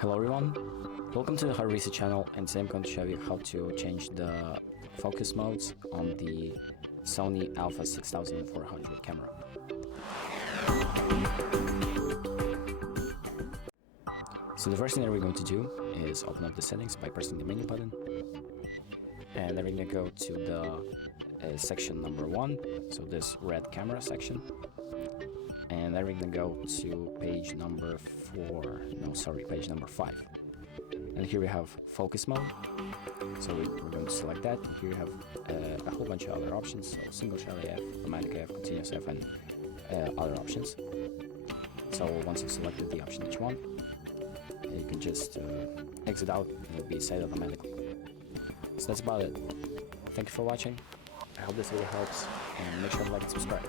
Hello everyone, welcome to the HardReset channel, and today I'm going to show you how to change the focus modes on the Sony Alpha 6400 camera. So the first thing that we're going to do is open up the settings by pressing the menu button, and then we're going to go to the section number 1, so this red camera section. And then we're going to go to page number 5. And here we have focus mode. So we're going to select that. And here you have a whole bunch of other options. So single shell AF, romantic AF, continuous AF, and other options. So once you've selected the option that you want, you can just exit out and it'll be set automatically. So that's about it. Thank you for watching. I hope this video helps, and make sure to like and subscribe.